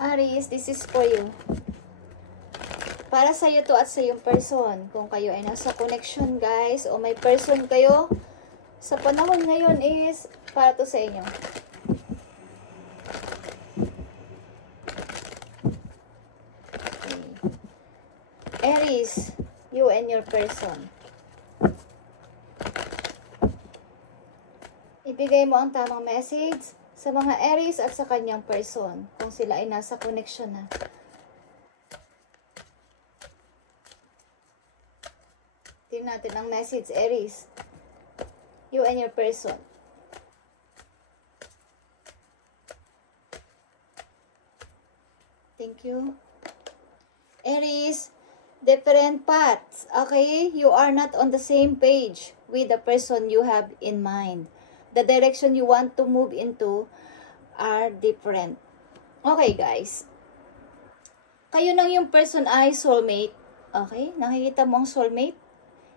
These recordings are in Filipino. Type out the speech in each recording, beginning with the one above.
Aries, this is for you. Para sa'yo to at sa yung person. Kung kayo ay nasa connection, guys, o may person kayo, sa panahon ngayon is para to sa inyo. Okay. Aries, you and your person. Ibigay mo ang tamang message sa mga Aries at sa kanyang person kung sila ay nasa connection na. Tingnan natin ang message, Aries. You and your person. Thank you. Aries, different paths. Okay? You are not on the same page with the person you have in mind. The direction you want to move into are different. Okay, guys. Kayo nang yung person ay soulmate. Okay? Nakikita mo ang soulmate?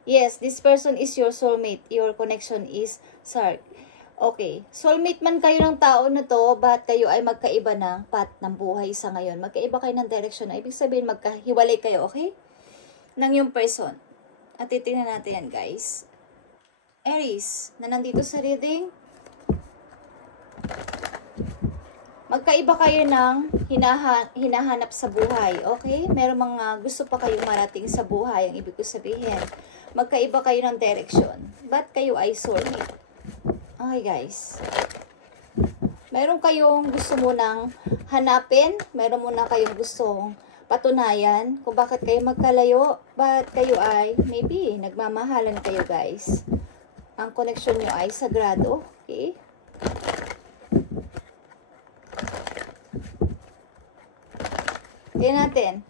Yes, this person is your soulmate. Your connection is Sark. Okay. Soulmate man kayo ng tao na to, but kayo ay magkaiba ng path ng buhay sa ngayon. Magkaiba kayo ng direction. Ibig sabihin, magkahiwalay kayo, okay? Nang yung person. At titingnan natin yan, guys. Aries, na nandito sa reading, magkaiba kayo ng hinahanap sa buhay, okay? Meron mga gusto pa kayong marating sa buhay, ang ibig ko sabihin. Magkaiba kayo ng direction. Ba't kayo ay soulmate? Okay, guys. Meron kayong gusto munang hanapin, meron muna kayong gustong patunayan kung bakit kayo magkalayo, ba't kayo ay, maybe, nagmamahalan kayo, guys. Ang connection nyo ay sagrado. Okay? Tingnan natin.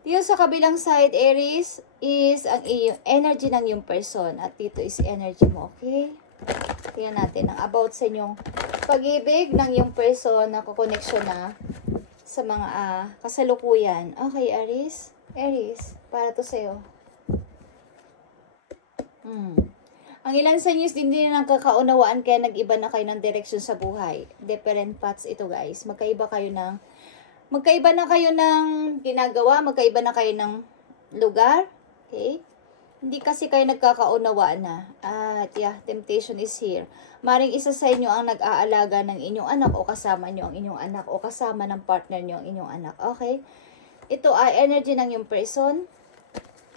Dito sa kabilang side, Aries, is ang energy ng yung person. At dito is energy mo. Okay? Tingnan natin ang about sa inyong pag-ibig ng yung person na kukoneksyon na sa mga kasalukuyan. Okay, Aries? Aries, para to sa'yo. Ang ilan sa inyo hindi na nakakaunawaan kaya nag-iba na kayo ng direction sa buhay. Different paths ito, guys. Magkaiba na kayo ng ginagawa, magkaiba na kayo ng lugar. Okay? Hindi kasi kayo nagkakaunawaan na. At yeah, temptation is here. Maring isa sa inyo ang nag-aalaga ng inyong anak o kasama nyo ang inyong anak o kasama ng partner nyo ang inyong anak. Okay? Ito ay energy ng yung person.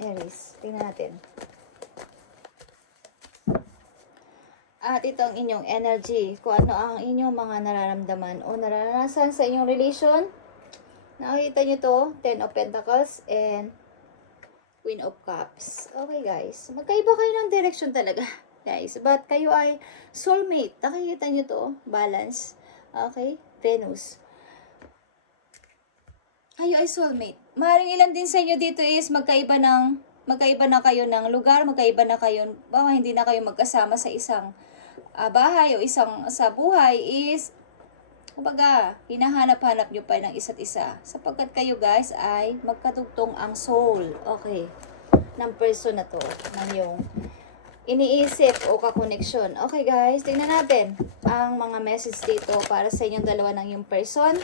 Aries. Tingnan natin. At ito ang inyong energy. Kung ano ang inyong mga nararamdaman o naranasan sa inyong relation. Nakikita nyo to, 10 of Pentacles and Queen of Cups. Okay, guys. Magkaiba kayo ng direction talaga, guys. But kayo ay soulmate. Nakikita nyo to, balance. Okay? Venus. Kayo ay soulmate. Maaaring ilan din sa inyo dito is magkaiba na kayo ng lugar, magkaiba na kayo, hindi na kayo magkasama sa isang bahay o isang sa buhay is kumbaga, hinahanap-hanap nyo pa ng isa't isa. Sapagkat kayo, guys, ay magkatugtong ang soul, okay, ng person na to, ng yung iniisip o kakoneksyon. Okay, guys, tingnan natin ang mga message dito para sa inyong dalawa ng yung person.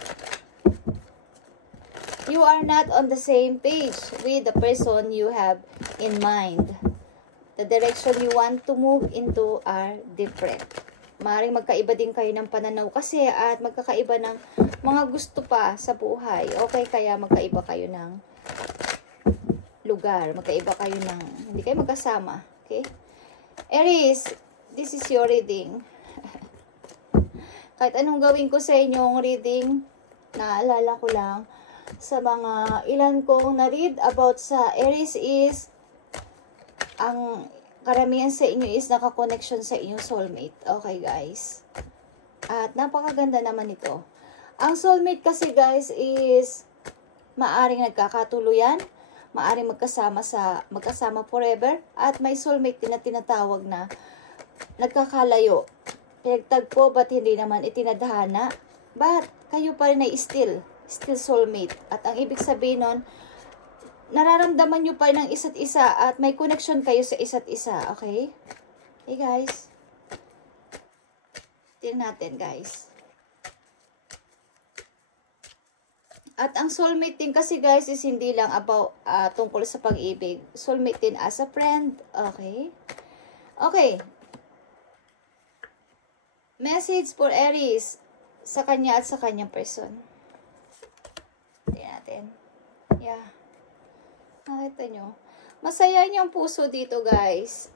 You are not on the same page with the person you have in mind. The direction you want to move into are different. Maaaring magkaiba din kayo ng pananaw kasi at magkakaiba ng mga gusto pa sa buhay. Okay, kaya magkaiba kayo ng lugar. Magkaiba kayo ng, hindi kayo magkasama. Okay? Aries, this is your reading. Kahit anong gawin ko sa inyong reading, naalala ko lang sa mga ilan kong na-read about sa Aries is ang karamihan sa inyo is naka-connection sa inyong soulmate. Okay, guys. At napakaganda naman ito. Ang soulmate kasi, guys, is maaring nagkakatuluyan, maaring magkasama forever, at may soulmate din na tinatawag na nagkakalayo. Pinagtagpo, ba't hindi naman itinadhana? But kayo pa rin ay still soulmate. At ang ibig sabihin nun, nararamdaman nyo pa ng isa't isa at may connection kayo sa isa't isa. Okay? Okay, guys. Tingnan natin, guys. At ang soulmate din kasi guys is hindi lang about tungkol sa pag-ibig. Soulmate din as a friend. Okay? Okay. Message for Aries sa kanya at sa kanyang person. Tingnan natin. Yeah. Nakita nyo. Masaya niyang puso dito guys.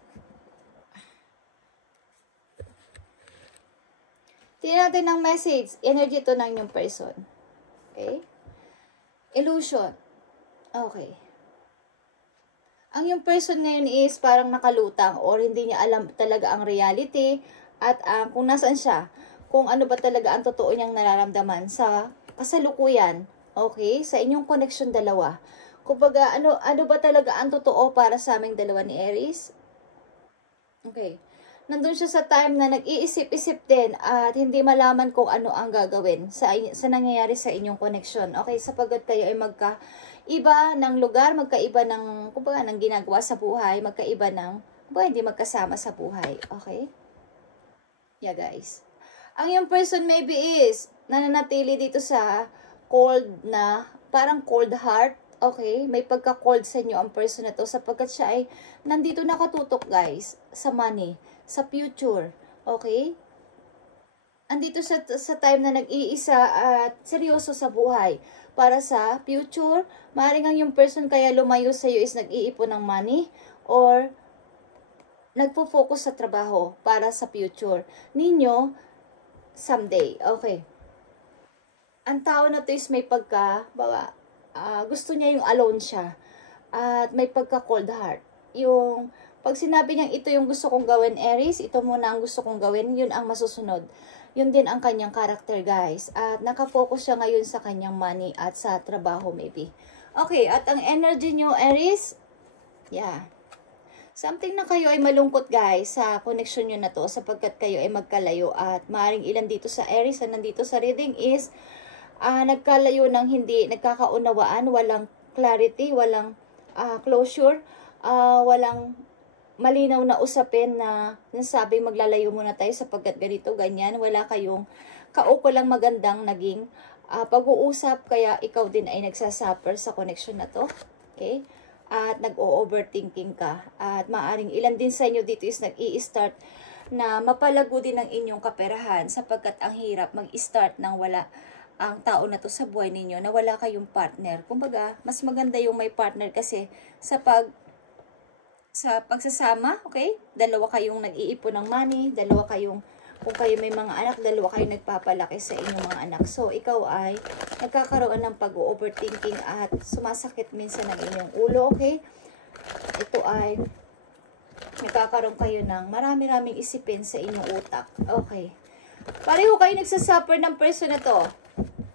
Tingnan natin ang message. Energy to ng inyong person. Okay? Illusion. Okay. Ang yung person ngayon is parang nakalutang or hindi niya alam talaga ang reality at kung nasaan siya, kung ano ba talaga ang totoo niyang nararamdaman sa kasalukuyan, okay, sa inyong connection dalawa. Kumbaga, ano ba talaga ang totoo para sa aming dalawa ni Aries? Okay. Nandun siya sa time na nag-iisip-isip din at hindi malaman kung ano ang gagawin sa nangyayari sa inyong connection. Okay, sapagkat kayo ay magkaiba ng lugar, magkaiba ng, kumbaga, ng ginagawa sa buhay, magkaiba ng, kumbaga, hindi magkasama sa buhay. Okay? Yeah, guys. Ang yung person maybe is nananatili dito sa cold na, parang cold heart. Okay? May pagka-cold sa inyo ang person na to sapagkat siya ay nandito nakatutok, guys, sa money, sa future. Okay? Andito sa time na nag-iisa at seryoso sa buhay. Para sa future, maaaring ang yung person kaya lumayo sa iyo is nag-iipon ng money or nagpo-focus sa trabaho para sa future ninyo someday. Okay. Ang tao na to is may gusto niya yung alone siya. At may pagka-cold heart. Yung pag sinabi niyang ito yung gusto kong gawin, Aries, ito muna ang gusto kong gawin, yun ang masusunod. Yun din ang kanyang character, guys. At nakafocus siya ngayon sa kanyang money at sa trabaho, maybe. Okay, at ang energy niyo, Aries, yeah. Something na kayo ay malungkot, guys, sa connection niyo na to, sapagkat kayo ay magkalayo. At maaaring ilan dito sa Aries na nandito sa reading is nagkalayo ng hindi nagkakaunawaan, walang clarity, walang closure, walang malinaw na usapin na nasabing maglalayo muna tayo sapagkat ganito, ganyan. Wala kayong kaukulang magandang naging pag-uusap, kaya ikaw din ay nagsasuffer sa connection na to. Okay? At nag-o-overthinking ka. At maaring ilan din sa inyo dito is nag-i-start na mapalago din ang inyong kaperahan sapagkat ang hirap mag-start nang wala ang tao na to sa buhay ninyo, na wala kayong partner. Kumbaga, mas maganda yung may partner kasi sa pagsasama, okay? Dalawa kayong nag-iipon ng money, dalawa kayong, kung kayo may mga anak, dalawa kayong nagpapalaki sa inyong mga anak. So, ikaw ay nagkakaroon ng pag-overthinking at sumasakit minsan ng inyong ulo, okay? Ito ay nagkakaroon kayo ng marami-raming isipin sa inyong utak. Okay. Pareho kayo nagsasuffer ng person na to.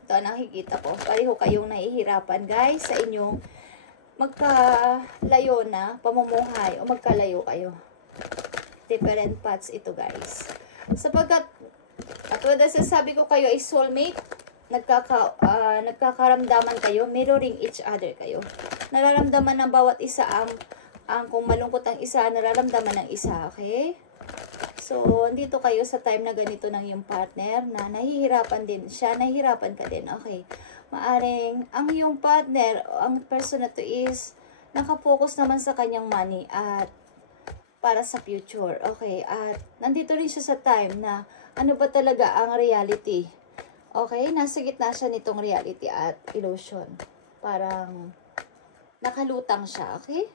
Ito ang nakikita ko. Pareho kayong nahihirapan, guys, sa inyong magkalayo na pamumuhay o magkalayo kayo. Different paths ito, guys. Sapagkat, katulad na sabi ko, kayo ay soulmate, nagkakaramdaman kayo, mirroring each other kayo. Nararamdaman ng bawat isa kung malungkot ang isa, nararamdaman ng isa, okay? So, dito kayo sa time na ganito ng yung partner na nahihirapan din siya, nahihirapan ka din, okay? Maaring ang yung partner, ang person na to is nakafocus naman sa kanyang money at para sa future. Okay, at nandito rin siya sa time na ano ba talaga ang reality. Okay, nasa gitna siya nitong reality at illusion. Parang nakalutang siya, okay?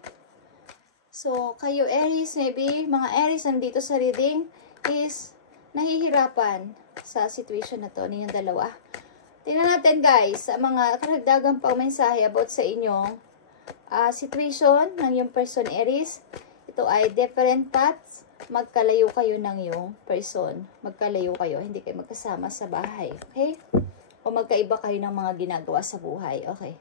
So, kayo Aries, maybe mga Aries nandito sa reading is nahihirapan sa situation na to ninyong dalawa. Tingnan natin, guys, sa mga karagdagang pang-mensahe about sa inyong situation ng yung person Aries. Ito ay different paths. Magkalayo kayo ng yung person. Magkalayo kayo. Hindi kayo magkasama sa bahay. Okay? O magkaiba kayo ng mga ginagawa sa buhay. Okay.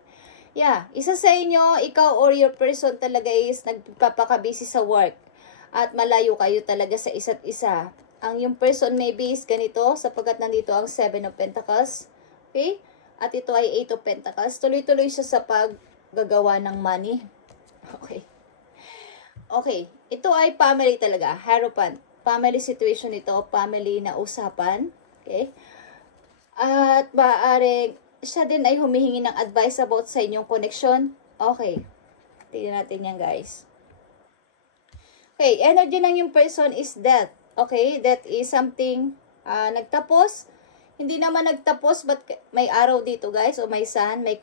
Yeah. Isa sa inyo, ikaw or your person talaga is nagpapakabisi sa work. At malayo kayo talaga sa isa't isa. Ang yung person maybe is ganito sapagkat nandito ang 7 of Pentacles. Okay? At ito ay 8 of Pentacles. Tuloy-tuloy siya sa paggagawa ng money. Okay. Okay. Ito ay family talaga. Hierophant. Family situation ito. Family na usapan. Okay. At maaring siya din ay humihingi ng advice about sa inyong connection. Okay. Tingnan natin yan, guys. Okay, energy ng yung person is death. Okay, death is something nagtapos. Hindi naman nagtapos, but may araw dito, guys, o may sun, may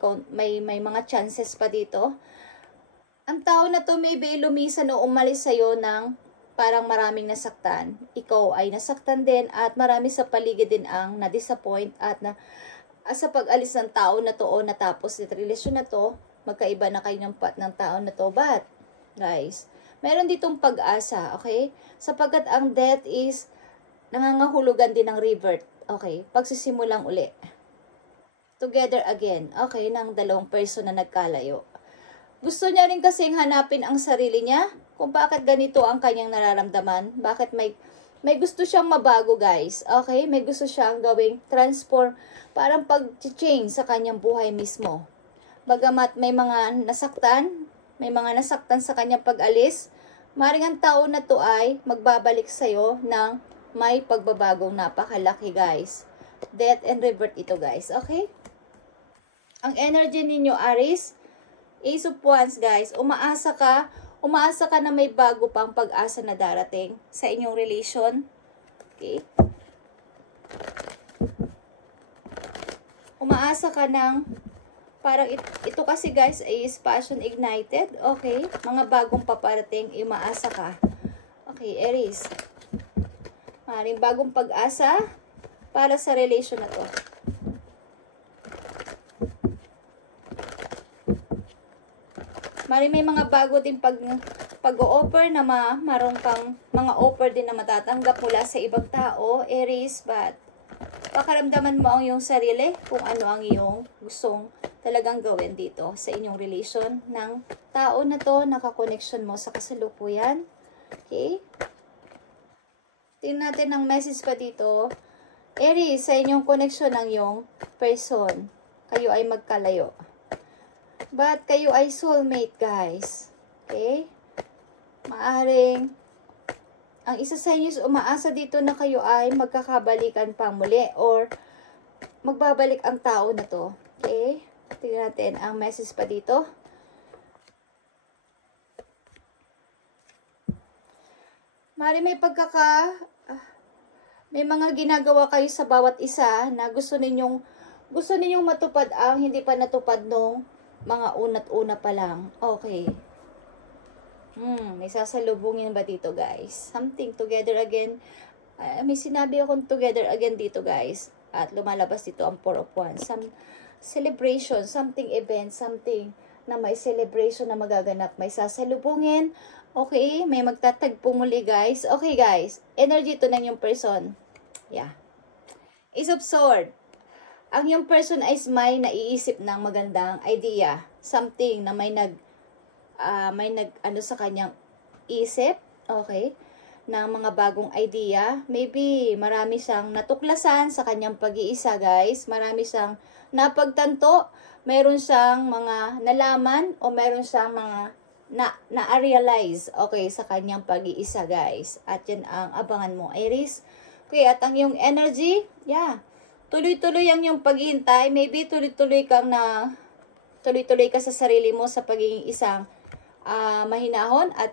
mga chances pa dito. Ang tao na to maybe lumisan o umalis sa'yo ng parang maraming nasaktan. Ikaw ay nasaktan din at marami sa paligid din ang na-disappoint at sa pag-alis ng tao na to o natapos yung relasyon na to, magkaiba na kayo ng ng tao na to. But, guys, meron ditong pag-asa, okay? Sapagkat ang death is nangangahulugan din ng revert, okay? Pagsisimulang uli. Together again, okay, ng dalawang person na nagkalayo. Gusto niya rin kasing hanapin ang sarili niya kung bakit ganito ang kanyang nararamdaman. Bakit may gusto siyang mabago, guys. Okay? May gusto siyang gawing transform, parang pag-change sa kanyang buhay mismo. Bagamat may mga nasaktan sa kanyang pag-alis, maring ang tao na to ay magbabalik sa'yo ng may pagbabagong napakalaki, guys. Death and rebirth ito, guys. Okay? Ang energy ninyo, Aries, Ace of Wands, guys. Umaasa ka na may bago pang pag-asa na darating sa inyong relation. Okay? Umaasa ka ng, parang ito kasi, guys, is passion ignited. Okay? Mga bagong paparating, umaasa ka. Okay, Aries. Maring bagong pag-asa para sa relation na to. May mga bago din pag-o-offer na maroon kang mga offer din na matatanggap mula sa ibang tao, Aries, but pakaramdaman mo ang iyong sarili kung ano ang iyong gustong talagang gawin dito sa inyong relation ng tao na to, nakakonnection mo sa kasalukuyan. Okay? Tingnan natin ang message pa dito. Aries, sa inyong connection ng iyong person, kayo ay magkalayo. But kayo ay soulmate, guys. Okay? Maaring ang isa sa inyo is umaasa dito na kayo ay magkakabalikan pa muli or magbabalik ang tao na to. Okay? Tingnan natin ang message pa dito. Maaring may mga ginagawa kayo sa bawat isa na gusto ninyong matupad ang hindi pa natupad nung mga unat-una pa lang. Okay. May sasalubungin ba dito, guys? Something together again. May sinabi akong together again dito, guys. At lumalabas dito ang 4 of Wands. Some celebration, something event, something na may celebration na magaganap. May sasalubungin. Okay, may magtatagpo muli, guys. Okay, guys. Energy to ng yung person. Yeah. Ace of Swords. Ang yung person ay may naiisip ng magandang idea. Something na may sa kanyang isip. Okay? Ng mga bagong idea. Maybe marami siyang natuklasan sa kanyang pag-iisa, guys. Marami siyang napagtanto. Meron siyang mga nalaman o meron siyang mga na-realize. Okay, sa kanyang pag-iisa, guys. At yan ang abangan mo, Aries. Okay, at ang yung energy, yeah. Tuloy-tuloy ang yung paghihintay. Maybe tuloy-tuloy ka sa sarili mo sa pagiging isang mahinahon at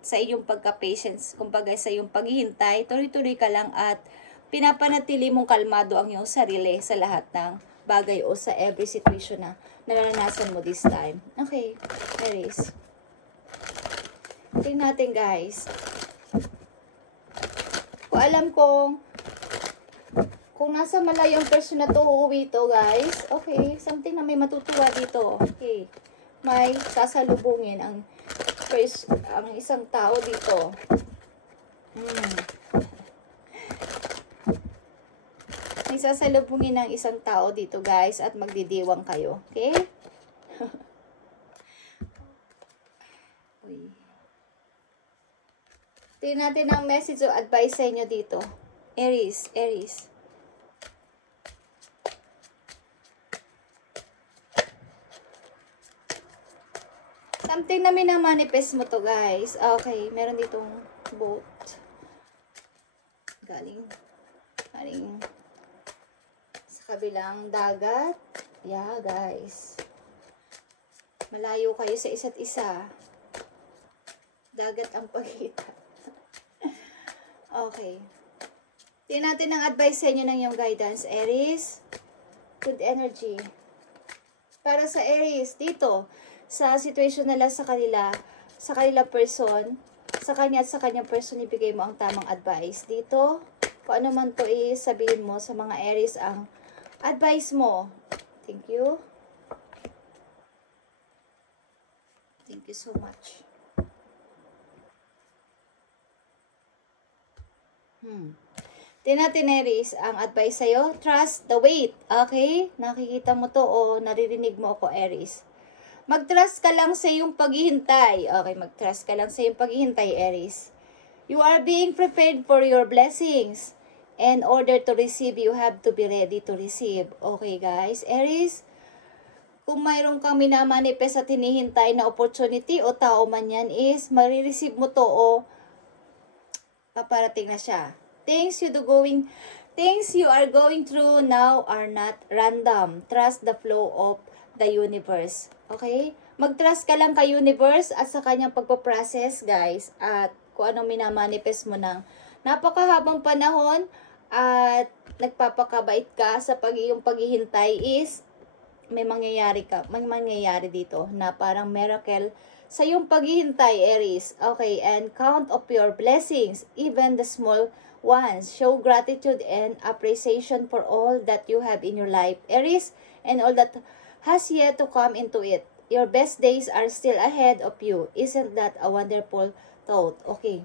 sa iyong pagka-patience. Kumbaga sa iyong paghihintay, tuloy-tuloy ka lang at pinapanatili mong kalmado ang iyong sarili sa lahat ng bagay o sa every situation na naranasan mo this time. Okay, Aries. Tingnan natin, guys. Alam kung nasa malayong person na to, uuwi to, guys. Okay, something na may matutuwa dito. Okay, may sasalubungin ang isang tao dito. May sasalubungin ng isang tao dito, guys, at magdidiwang kayo. Okay? Tingnan natin ang message o advice sa inyo dito. Aries. Something na minamanifest mo to, guys. Okay, meron ditong boat. Galing sa kabilang dagat. Yeah, guys. Malayo kayo sa isa't isa. Dagat ang pagitan. Okay. Tingnan natin ang advice sa inyo ng yung guidance. Aries, good energy. Para sa Aries, dito, sa situation nila sa kanila person, sa kanya at sa kanyang person, ibigay mo ang tamang advice. Dito, kung ano man to sabihin mo sa mga Aries ang advice mo. Thank you. Thank you so much. Tingnan natin, Aries, ang advice sa'yo. Trust the wait. Okay? Nakikita mo to o naririnig mo ako, Aries. Mag-trust ka lang sa iyong paghihintay. Okay, mag-trust ka lang sa iyong paghihintay, Aries. You are being prepared for your blessings. In order to receive, you have to be ready to receive. Okay, guys? Aries, kung mayroon kang minamanifest at hinihintay na opportunity o tao man yan is, marireceive mo to o paparating na siya. Things you are going through now are not random. Trust the flow of the universe. Okay? Mag-trust ka lang kay universe at sa kanyang pagpaprocess, guys. At kung anong minamanifest mo ng napakahabang panahon at nagpapakabait ka sa iyong paghihintay is may mangyayari dito na parang miracle sa iyong paghihintay, Aries. Okay, and count of your blessings, even the small ones. Show gratitude and appreciation for all that you have in your life, Aries, and all that has yet to come into it. Your best days are still ahead of you. Isn't that a wonderful thought? Okay.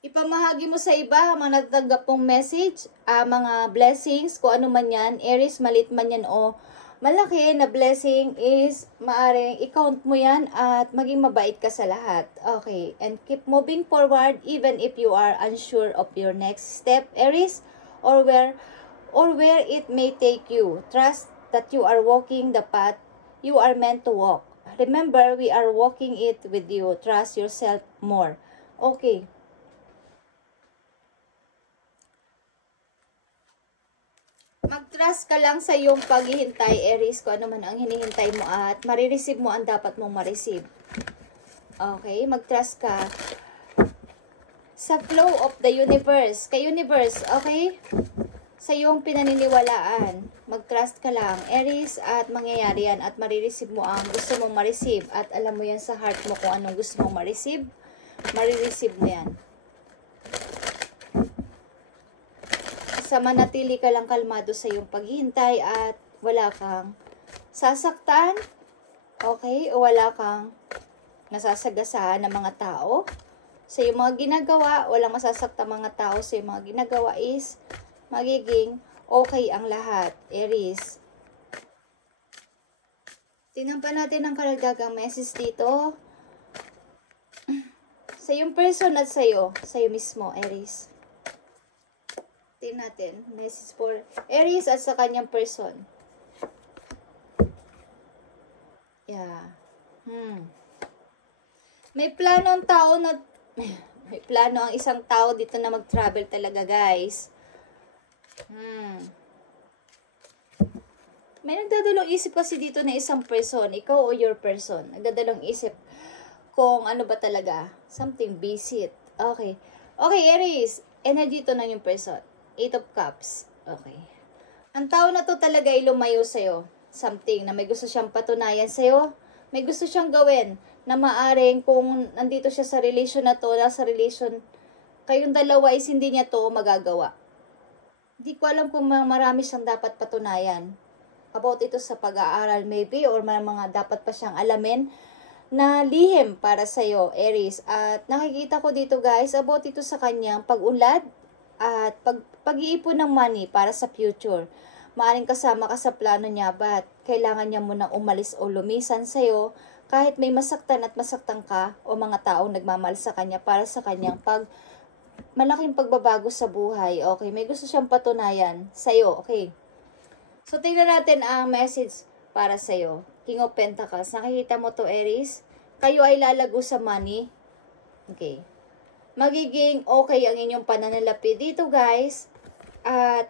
Ipamahagi mo sa iba mga natatanggap pong message, mga blessings, kung ano man yan, Aries, malit man yan o malaki na blessing is maaring i-count mo yan at maging mabait ka sa lahat. Okay, and keep moving forward even if you are unsure of your next step, Aries, or where it may take you. Trust that you are walking the path you are meant to walk. Remember, we are walking it with you. Trust yourself more. Okay. Mag-trust ka lang sa iyong paghihintay, Aries, kung ano man ang hinihintay mo at marireceive mo ang dapat mong ma-receive. Okay, mag-trust ka sa flow of the universe. Kay universe, okay? Sa iyong pinaniniwalaan, mag-trust ka lang, Aries, at mangyayari yan at marireceive mo ang gusto mong ma-receive. At alam mo yan sa heart mo kung anong gusto mong ma-receive, marireceive mo yan. Sa manatili ka lang kalmado sa iyong paghihintay at wala kang sasaktan, okay, o wala kang nasasagasaan ng mga tao. Sa iyong mga ginagawa, walang masasaktan mga tao sa iyong mga ginagawa is magiging okay ang lahat, Aries. Tingnan pa natin ang karagdagang message dito. Sa iyong person at sa iyo mismo, Aries. Tingnan natin, message for Aries at sa kanyang person. Yeah. May plano ang tao na may plano ang isang tao dito na mag-travel talaga, guys. May nagdadalong isip kasi dito na isang person, ikaw o your person. Nagdadalong isip kung ano ba talaga. Something visit. Okay. Okay, Aries. Energy to na yung person. 8 of Cups. Okay. Ang tao na to talaga ay lumayo sa'yo. Something na may gusto siyang patunayan sa'yo. May gusto siyang gawin na maaring kung nandito siya sa relation na to, nasa relation, kayong dalawa is hindi niya to magagawa. Hindi ko alam kung marami siyang dapat patunayan about ito sa pag-aaral maybe or mga dapat pa siyang alamin na lihim para sa'yo, Aries. At nakikita ko dito, guys, about ito sa kanyang pag-unlad at pag-iipon ng money para sa future. Maaring kasama ka sa plano niya, but kailangan niya munang umalis o lumisan sa'yo kahit may masaktan at masaktan ka o mga taong nagmamahal sa kanya para sa kanyang malaking pagbabago sa buhay. Okay, may gusto siyang patunayan sa'yo. Okay. So, tingnan natin ang message para sa'yo. King of Pentacles. Nakikita mo to, Aries? Kayo ay lalago sa money. Okay. Magiging okay ang inyong pananalapi dito, guys. At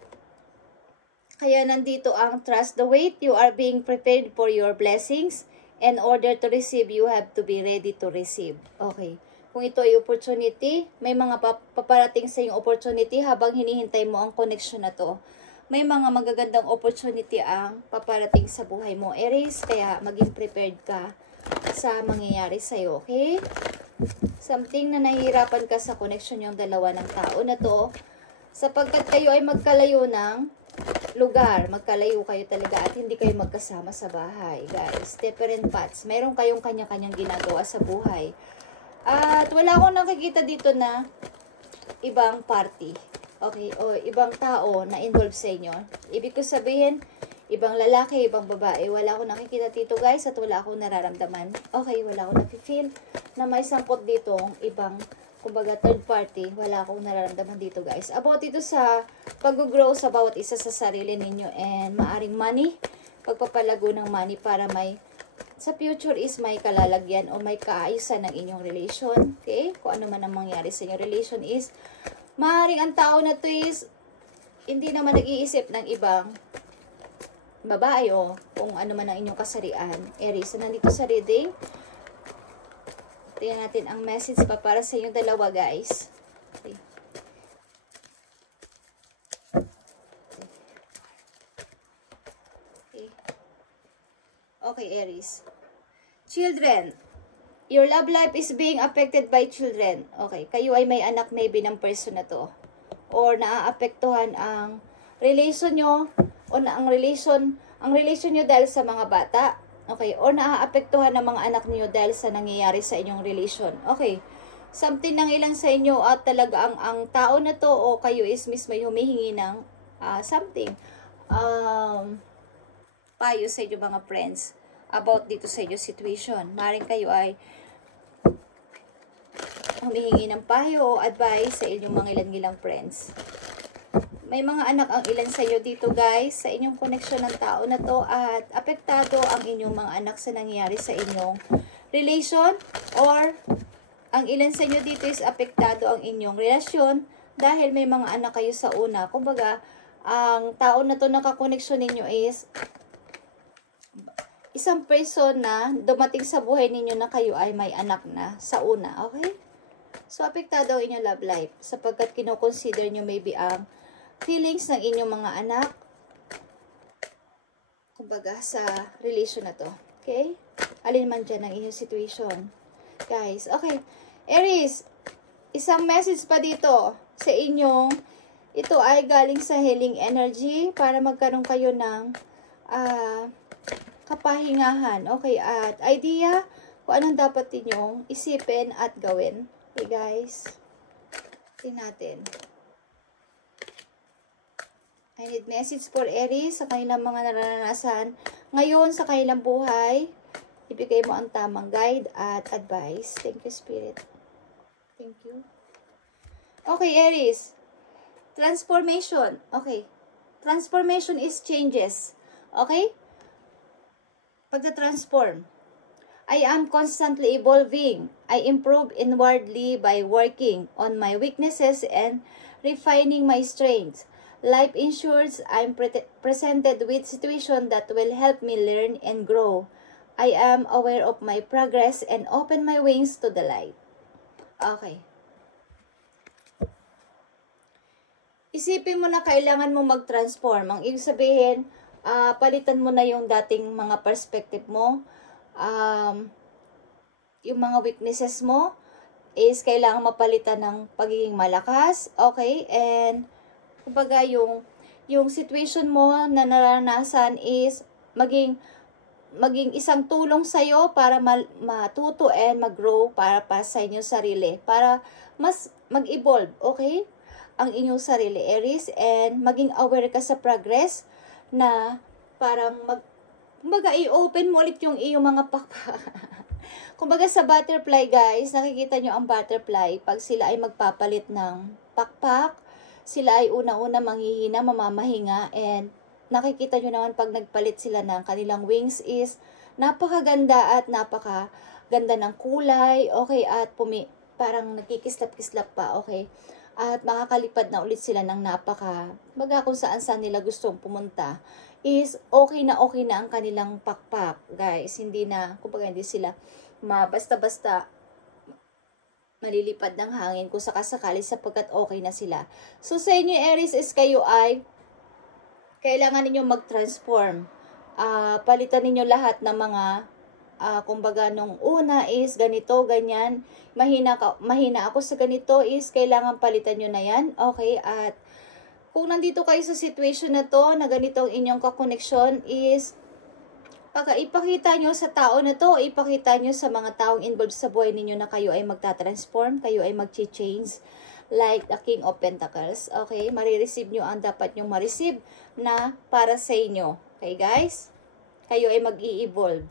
Kaya nandito ang trust the wait. You are being prepared for your blessings. In order to receive, you have to be ready to receive. Okay. Kung ito ay opportunity, may mga paparating sa iyong opportunity habang hinihintay mo ang connection na to. May mga magagandang opportunity ang paparating sa buhay mo, Aries. Kaya maging prepared ka sa mangyayari sa'yo, okay? Something na nahihirapan ka sa connection yung dalawa ng tao na to. Sapagkat kayo ay magkalayo ng lugar, magkalayo kayo talaga at hindi kayo magkasama sa bahay, guys. Different paths. Meron kayong kanya-kanyang ginagawa sa buhay. At wala akong nakikita dito na ibang party. Okay, o ibang tao na involved sa inyo. Ibig ko sabihin, ibang lalaki, ibang babae. Wala akong nakikita dito, guys, at wala akong nararamdaman. Okay, wala akong nafe-feel na may sampot dito ibang, kumbaga, third party. Wala akong nararamdaman dito, guys. About ito sa pag-grow sa bawat isa sa sarili ninyo and maaring money, pagpapalago ng money para may, sa future is may kalalagyan o may kaayusan ng inyong relation. Okay? Kung ano man ang mangyari sa inyong relation is, maaring ang tao na to is, hindi naman nag-iisip ng ibang babae o kung ano man ang inyong kasarian. Aries, so nandito sa reading, tingnan natin ang message pa para sa inyong dalawa, guys. Okay. Okay. Okay, Aries. Children. Your love life is being affected by children. Okay. Kayo ay may anak maybe ng person na to. Or naaapektuhan ang relation nyo o na ang relation nyo dahil sa mga bata. Okay, or naaapektuhan ng mga anak niyo dahil sa nangyayari sa inyong relation. Okay, something ng ilan sa inyo at talaga ang tao na to o kayo is mismo humihingi ng something. Payo sa inyo mga friends about dito sa inyong situation. Maring kayo ay humihingi ng payo o advice sa inyong mga ilan-ilang friends. May mga anak ang ilan sa inyo dito, guys, sa inyong connection ng tao na to at apektado ang inyong mga anak sa nangyayari sa inyong relation or ang ilan sa inyo dito is apektado ang inyong relasyon dahil may mga anak kayo sa una. Kumbaga, ang tao na to na kakoneksyon ninyo is isang person na dumating sa buhay ninyo na kayo ay may anak na sa una, okay? So, apektado ang inyong love life sapagkat kinoconsider nyo maybe ang feelings ng inyong mga anak, kumbaga, sa relation na to. Okay? Alin man dyan ang inyong situation. Guys, okay. Aries, isang message pa dito sa inyong, ito ay galing sa healing energy para magkaroon kayo ng kapahingahan. Okay, at idea kung anong dapat ninyong isipin at gawin. Okay, guys. Tingnan natin. I need message for Aries sa kanilang mga naranasan ngayon sa kanilang buhay. Ibigay mo ang tamang guide at advice. Thank you, Spirit. Thank you. Okay, Aries. Transformation. Okay. Transformation is changes. Okay? Pagka-transform. I am constantly evolving. I improve inwardly by working on my weaknesses and refining my strengths. Life ensures I'm presented with situations that will help me learn and grow. I am aware of my progress and open my wings to the light. Okay. Isipin mo na kailangan mo mag-transform. Ang ibig sabihin, palitan mo na yung dating mga perspective mo. Yung mga weaknesses mo is kailangan mapalitan ng pagiging malakas. Okay? And kumbaga, yung situation mo na naranasan is maging isang tulong sa'yo para matuto and mag-grow para sa inyong sarili. Para mas mag-evolve, okay? Ang inyong sarili, Aries. And maging aware ka sa progress na parang kumbaga, i-open mo ulit yung iyong mga kumbaga, sa butterfly, guys, nakikita nyo ang butterfly pag sila ay magpapalit ng pakpak. Sila ay una-una manghihina, mamamahinga, and nakikita nyo naman pag nagpalit sila ng kanilang wings is napakaganda at napakaganda ng kulay, okay, at parang nakikislap-kislap pa, okay. at makakalipad na ulit sila ng baga kung saan nila gustong pumunta, is okay na ang kanilang pakpak, guys. Hindi na, kumbaga hindi sila basta-basta malilipad ng hangin kung sakasakali sapagkat okay na sila. So sa inyo, Aries, is kayo ay kailangan ninyong mag-transform. Palitan ninyo lahat ng mga kumbaga nung una is ganito, ganyan, mahina ako sa ganito, is kailangan palitan nyo na yan, okay? At kung nandito kayo sa situation na to, na ganito ang inyong kakoneksyon, is ipakita nyo sa tao na to, ipakita nyo sa mga taong involved sa buhay ninyo na kayo ay magta-transform, kayo ay mag-change, like the King of Pentacles, okay? Marireceive nyo ang dapat nyong ma-receive na para sa inyo, okay guys? Kayo ay mag-i-evolve.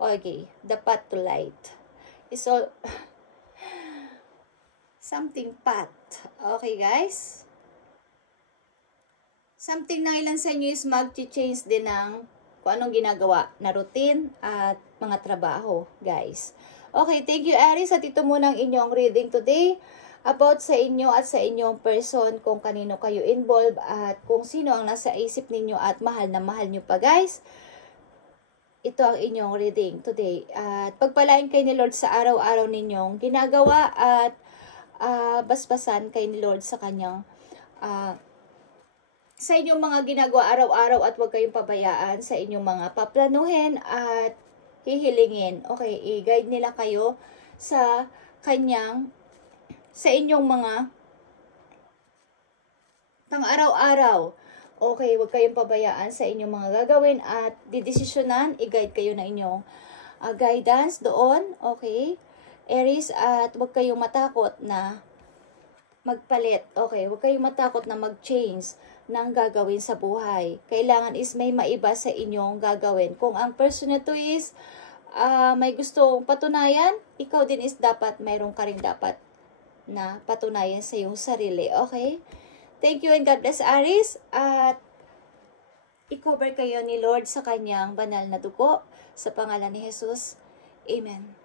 Okay, the path to light. It's all something path. Okay, guys? Something na ilan sa inyo is mag-change din ng kung anong ginagawa na routine at mga trabaho, guys. Okay, thank you, Aries. At ito muna ang inyong reading today about sa inyo at sa inyong person, kung kanino kayo involved at kung sino ang nasa isip ninyo at mahal na mahal nyo pa, guys. Ito ang inyong reading today. At pagpalain kay ni Lord sa araw-araw ninyong ginagawa at basbasan kay ni Lord sa kanyang sa inyong mga ginagawa araw-araw at huwag kayong pabayaan sa inyong mga paplanuhin at hihilingin. Okay, i-guide nila kayo sa inyong mga pang-araw-araw. Okay, huwag kayong pabayaan sa inyong mga gagawin at didesisyonan, i-guide kayo na inyong guidance doon, okay? Aries, at huwag kayong matakot na magpalit, okay? Huwag kayong matakot na mag-change ng gagawin sa buhay. Kailangan is may maiba sa inyong gagawin. Kung ang person na to is may gustong patunayan, ikaw din is dapat, mayroon ka rin dapat na patunayan sa iyong sarili, okay? Thank you and God bless, Aries. At i-cover kayo ni Lord sa kanyang banal na dugo. Sa pangalan ni Jesus. Amen.